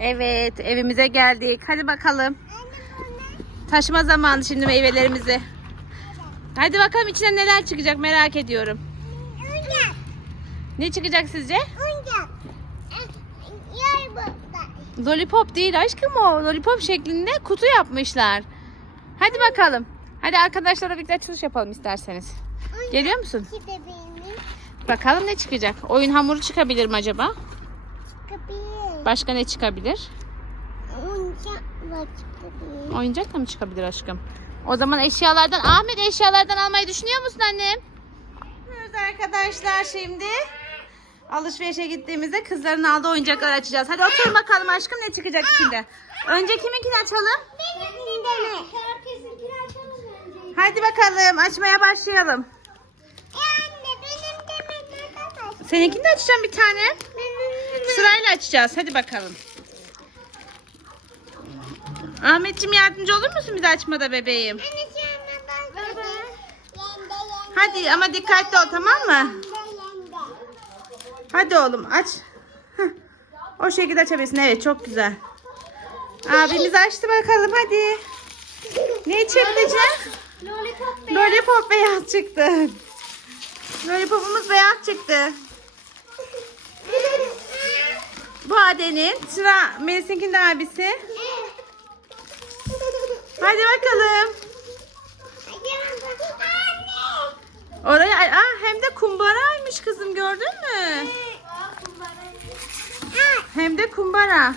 Evet evimize geldik. Hadi bakalım. Taşıma zamanı şimdi meyvelerimizi. Hadi bakalım içinden neler çıkacak merak ediyorum. Oyuncak. Ne çıkacak sizce? Oyuncak. Lollipop değil aşkım o. Lollipop şeklinde kutu yapmışlar. Hadi bakalım. Hadi arkadaşlarla birlikte açılış yapalım isterseniz. Geliyor musun? Bakalım ne çıkacak? Oyun hamuru çıkabilir mi acaba? Başka ne çıkabilir? Oyuncak var çıkabilir. Oyuncak da mı çıkabilir aşkım? O zaman eşyalardan, Ahmet eşyalardan almayı düşünüyor musun annem? Evet arkadaşlar şimdi alışverişe gittiğimizde kızların aldığı oyuncakları açacağız. Hadi oturun bakalım aşkım ne çıkacak içinde. Önce kiminkini açalım? Benimkini? Herkesinkini açalım önce. Hadi bakalım açmaya başlayalım. E anne benim de mi? Neden aç? Seninkini de açacağım bir tane. Sırayla açacağız. Hadi bakalım. Ahmetciğim yardımcı olur musun bize açmada bebeğim? Hadi ama dikkatli ol tamam mı? Hadi oğlum aç. Heh. O şekilde açabilirsin. Evet çok güzel. Abimiz açtı bakalım hadi. Ne çıktı? Lollipop Lollipop beyaz çıktı. Lollipopumuz beyaz çıktı. Bu Aden'in. Sıra Melis'inkinin de abisi. Hadi bakalım. Oraya aa, hem de kumbaraymış kızım gördün mü? Hem de kumbara.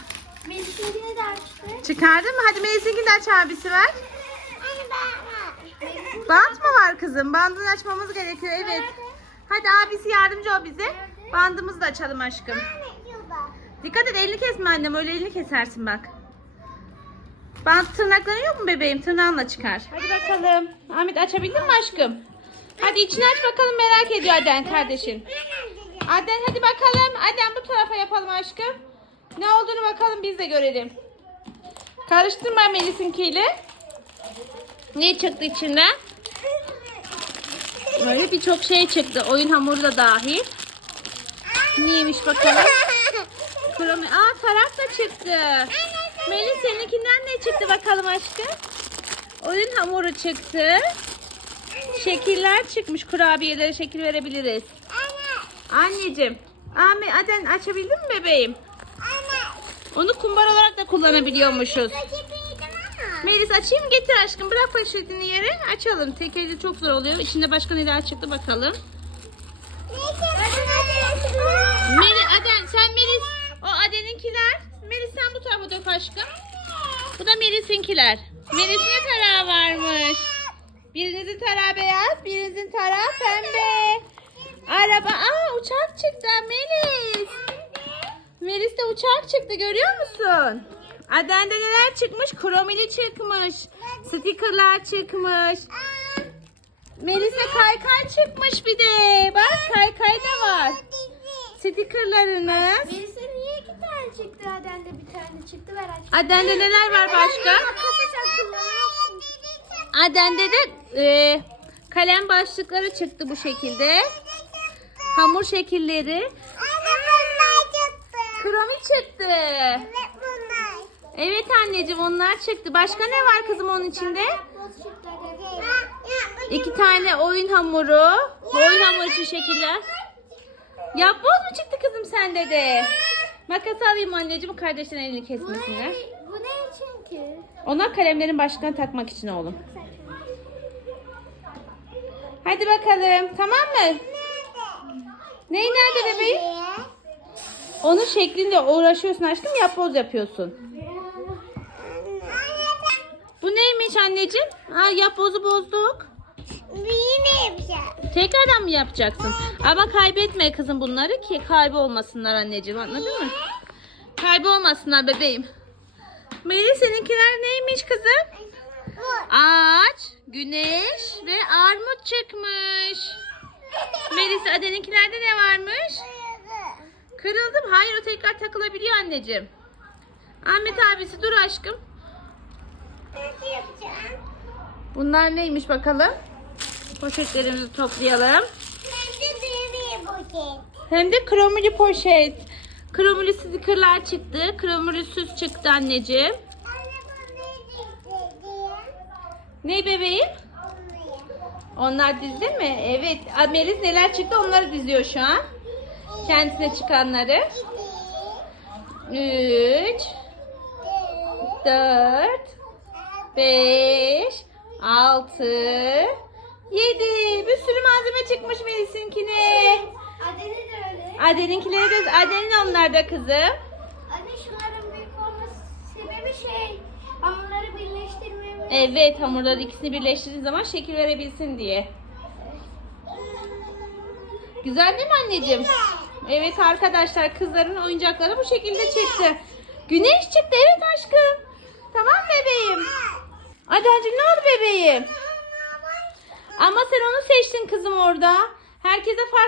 Melis'inkini de açtı. Çıkardın mı? Hadi Melis'inkini de aç abisi ver. Bant mı var kızım? Bandını açmamız gerekiyor evet. Hadi abisi yardımcı ol bize. Bandımızı da açalım aşkım. Dikkat et elini kesme annem öyle elini kesersin bak. Bant tırnakların yok mu bebeğim? Tırnağınla çıkar. Hadi bakalım. Ahmet açabildin mi aşkım? Hadi içini aç bakalım merak ediyor Aden kardeşin. Aden hadi bakalım. Aden bu tarafa yapalım aşkım. Ne olduğunu bakalım biz de görelim. Karıştırma Melis'inkiyle. Ne çıktı içinden? Böyle birçok şey çıktı. Oyun hamuru da dahil. Neymiş bakalım? Kromi. Aa tarak da çıktı. Melis seninkinden ne çıktı bakalım aşkım? Oyun hamuru çıktı. Şekiller çıkmış. Kurabiyelere şekil verebiliriz. Anne. Anneciğim. Ahmet Aden açabildin mi bebeğim? Onu kumbar olarak da kullanabiliyormuşuz. Melis açayım getir aşkım. Bırak poşetini yere. Açalım. Tek elde çok zor oluyor. İçinde başka neler çıktı bakalım. Melis, Aden sen Melis. O Aden'inkiler. Melis sen bu tarafa dök aşkım. Bu da Melis'inkiler. Melis ne tarağı varmış? Birinizin tarağı beyaz, birinizin tarağı pembe. Araba, aa uçak çıktı Melis. Melis'te uçak çıktı görüyor musun? Aden'de neler çıkmış? Kromili çıkmış. Stikerler çıkmış. Melis'e kaykay çıkmış bir de. Bak kaykay da var. Stikerleriniz. Birisi niye iki tane çıktı? Aden'de bir tane çıktı. Ver aç. Aden'de neler var başka? Aden'de de e, kalem başlıkları çıktı bu şekilde. Hamur şekilleri. Kromi çıktı. Evet anneciğim onlar çıktı. Başka ne var kızım onun içinde? İki tane oyun hamuru. Oyun hamuru için şekiller. Yapboz mu çıktı kızım sende de? Makas alayım anneciğim kardeşin elini kesmesinler. Bu ne için ki? Onlar kalemlerin başlığına takmak için oğlum. Hadi bakalım. Tamam mı? Ney nerede bebeğim? Onun şeklinde uğraşıyorsun aşkım yapboz yapıyorsun. Bu neymiş anneciğim? Ha yapbozu bozduk. Yine yapacağım. Tekrardan mı yapacaksın? Ama kaybetme kızım bunları ki kaybolmasınlar anneciğim anladın mı? Kaybolmasınlar bebeğim. Melis seninkiler neymiş kızım? Ağaç, güneş ve armut çıkmış. Melis Aden'inkilerde ne varmış? Kırıldı mı? Hayır o tekrar takılabiliyor anneciğim. Ahmet abisi dur aşkım. Bunlar neymiş bakalım? Poşetlerimizi toplayalım. Hem de kromili poşet. Kromülü stickerlar çıktı. Kromülü süs çıktı anneciğim. Anne bu ne bebeğim? Onlar dizdi mi? Evet. Melis neler çıktı onları diziyor şu an. Kendisine çıkanları. İki, 3, üç, 4, 5, 6, 7. Bir sürü malzeme çıkmış Melis'inkine. Adeni de öyle. Aden'inkileri de, Aden'in onlar da kızım. Anne şunların büyük olması sebebi şey hamurları birleştirmemiz. Evet hamurları ikisini birleştirdiğin zaman şekil verebilsin diye. Güzel değil mi anneciğim? Evet arkadaşlar kızların oyuncakları bu şekilde çıktı. Güneş çıktı evet aşkım. Tamam bebeğim. Adencim ne oldu bebeğim? Ama sen onu seçtin kızım orada. Herkese farklı